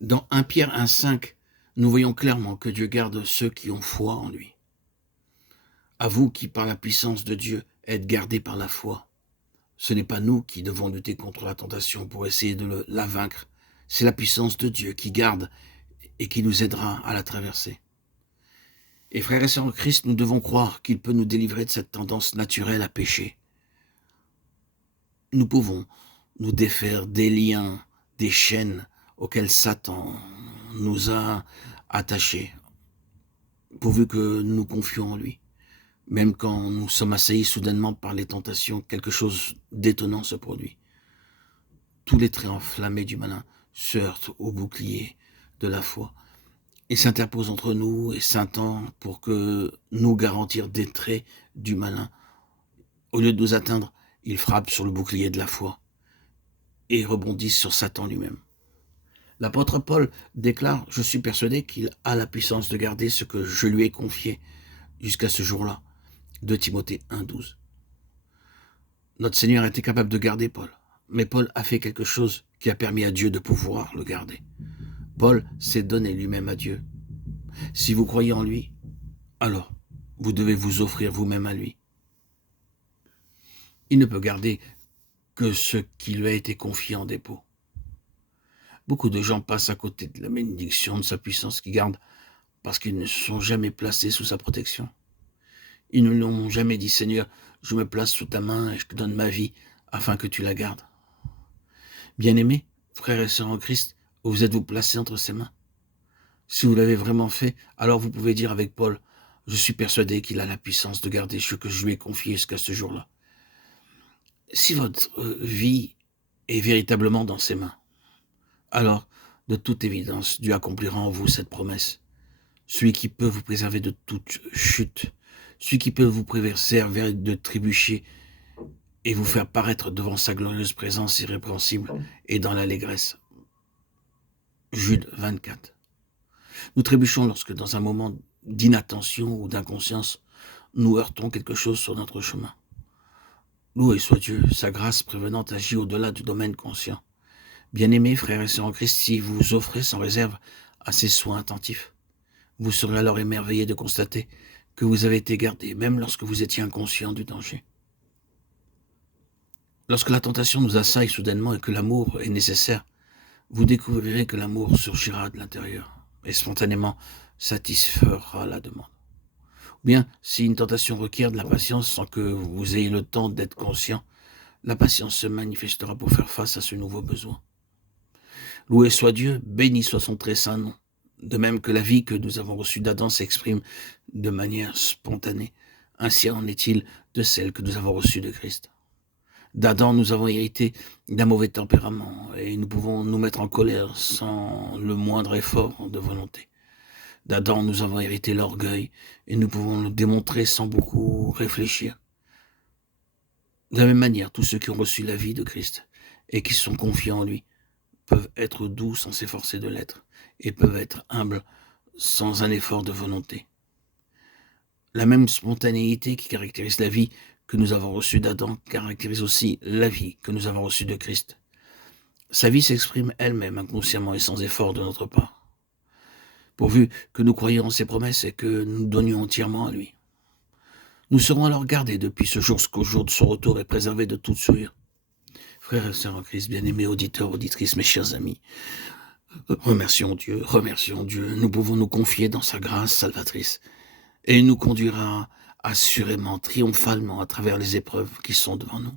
Dans 1 Pierre 1,5, nous voyons clairement que Dieu garde ceux qui ont foi en lui. À vous qui, par la puissance de Dieu, êtes gardés par la foi. Ce n'est pas nous qui devons lutter contre la tentation pour essayer de la vaincre. C'est la puissance de Dieu qui garde et qui nous aidera à la traverser. Et frères et sœurs en Christ, nous devons croire qu'il peut nous délivrer de cette tendance naturelle à pécher. Nous pouvons nous défaire des liens, des chaînes auxquelles Satan nous a attachés, pourvu que nous confions en lui. Même quand nous sommes assaillis soudainement par les tentations, quelque chose d'étonnant se produit. Tous les traits enflammés du malin se heurtent au bouclier de la foi et s'interposent entre nous et Satan pour que nous garantir des traits du malin. Au lieu de nous atteindre, il frappe sur le bouclier de la foi et rebondissent sur Satan lui-même. L'apôtre Paul déclare « Je suis persuadé qu'il a la puissance de garder ce que je lui ai confié jusqu'à ce jour-là ». 2 Timothée 1,12. Notre Seigneur était capable de garder Paul, mais Paul a fait quelque chose qui a permis à Dieu de pouvoir le garder. Paul s'est donné lui-même à Dieu. Si vous croyez en lui, alors vous devez vous offrir vous-même à lui. Il ne peut garder que ce qui lui a été confié en dépôt. Beaucoup de gens passent à côté de la bénédiction de sa puissance qui garde parce qu'ils ne se sont jamais placés sous sa protection. Ils ne l'ont jamais dit, Seigneur, je me place sous ta main et je te donne ma vie afin que tu la gardes. Bien-aimés, frères et sœurs en Christ, vous êtes-vous placés entre ses mains? Si vous l'avez vraiment fait, alors vous pouvez dire avec Paul, je suis persuadé qu'il a la puissance de garder ce que je lui ai confié jusqu'à ce jour-là. Si votre vie est véritablement dans ses mains, alors, de toute évidence, Dieu accomplira en vous cette promesse. Celui qui peut vous préserver de toute chute, celui qui peut vous préserver de trébucher et vous faire paraître devant sa glorieuse présence irrépréhensible et dans l'allégresse. Jude 24. Nous trébuchons lorsque, dans un moment d'inattention ou d'inconscience, nous heurtons quelque chose sur notre chemin. Loué soit Dieu, sa grâce prévenante agit au-delà du domaine conscient. Bien-aimés frères et sœurs en Christ, si vous vous offrez sans réserve à ces soins attentifs, vous serez alors émerveillés de constater que vous avez été gardés, même lorsque vous étiez inconscient du danger. Lorsque la tentation nous assaille soudainement et que l'amour est nécessaire, vous découvrirez que l'amour surgira de l'intérieur et spontanément satisfera la demande. Ou bien, si une tentation requiert de la patience sans que vous ayez le temps d'être conscient, la patience se manifestera pour faire face à ce nouveau besoin. Loué soit Dieu, béni soit son très saint nom. De même que la vie que nous avons reçue d'Adam s'exprime de manière spontanée, ainsi en est-il de celle que nous avons reçue de Christ. D'Adam, nous avons hérité d'un mauvais tempérament et nous pouvons nous mettre en colère sans le moindre effort de volonté. D'Adam, nous avons hérité l'orgueil et nous pouvons le démontrer sans beaucoup réfléchir. De la même manière, tous ceux qui ont reçu la vie de Christ et qui sont confiants en lui peuvent être doux sans s'efforcer de l'être et peuvent être humbles sans un effort de volonté. La même spontanéité qui caractérise la vie que nous avons reçue d'Adam caractérise aussi la vie que nous avons reçue de Christ. Sa vie s'exprime elle-même inconsciemment et sans effort de notre part, pourvu que nous croyions en ses promesses et que nous donnions entièrement à lui. Nous serons alors gardés depuis ce jour jusqu'au jour de son retour et préservés de toute souillure. Frères et sœurs en Christ, bien-aimés auditeurs, auditrices, mes chers amis, remercions Dieu, nous pouvons nous confier dans sa grâce salvatrice et il nous conduira assurément, triomphalement à travers les épreuves qui sont devant nous.